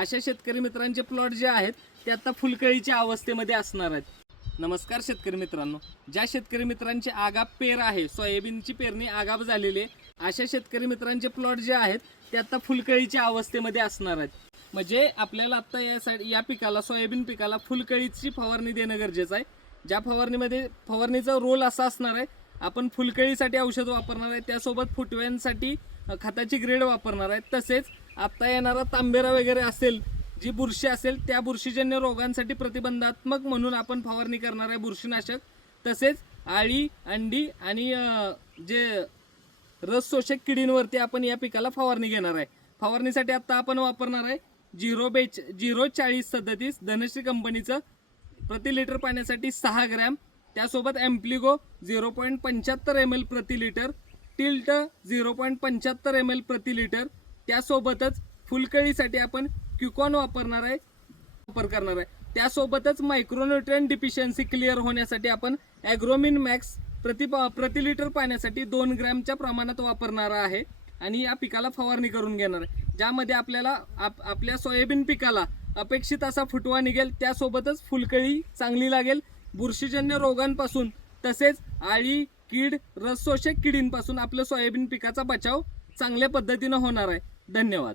अशा शेतकरी मित्रांचे प्लॉट जे आहेत ते आता फुलकळीच्या अवस्थेमध्ये असणार आहेत। नमस्कार शेतकरी मित्रांनो, ज्या शेतकरी मित्रांची आगाप पेर आहे, सोयाबीनची पेरणी आगाप झालेली आहे, अशा शेतकरी मित्रांचे प्लॉट जे आहेत ते आता फुलकळीच्या अवस्थेमध्ये असणार आहेत। म्हणजे आपल्याला आता या पिकाला, सोयाबीन पिकाला फुलकळीची फवारणी देणं गरजेचं आहे। ज्या फवारणीचा रोल असा असणार आहे, आपण फुलकळीसाठी औषध वापरणार आहे, त्यासोबत फुटव्यांसाठी खताची ग्रेड वापरणार आहे। तसेच आता येणारा तांबेरा वगैरे असेल, जी बुरशी असेल, त्या बुरशीजन्य रोगांसाठी प्रतिबंधात्मक म्हणून आपण फवारणी करणार आहे बुरशीनाशक। तसेच आळी, अंडी आणि जे रस शोषक किडींवरती आपण या पिकाला फवारणी घेणार आहे। फवारणीसाठी आता आपण वापरणार आहे 04037 धनश्री कंपनीचं प्रति लिटर पाण्यासाठी 6 ग्रॅम, त्यासोबत एम्प्लिगो 0.75 ml प्रति लिटर, टिल्ट 0.75 ml प्रति लिटर, त्यासोबतच फुलकळीसाठी आपण क्युकॉन वापरणार आहे। त्यासोबतच मायक्रोन्यूट्रिएंट डिफिशियन्सी क्लिअर होण्यासाठी आपण ॲग्रोमिन मॅक्स प्रति लिटर पाण्यासाठी 2 ग्रॅमच्या प्रमाणात वापरणार आहे आणि या पिकाला फवारणी करून घेणार आहे, ज्यामध्ये आपल्याला आपल्या सोयाबीन पिकाला अपेक्षित असा फुटवा निघेल, त्यासोबतच फुलकळी चांगली लागेल, बुरशीजन्य रोगांपासून तसेच आळी, कीड, रस शोषक किडींपासून आपल्या सोयाबीन पिकाचा बचाव चांगल्या पद्धतीने होणार आहे। धन्यवाद।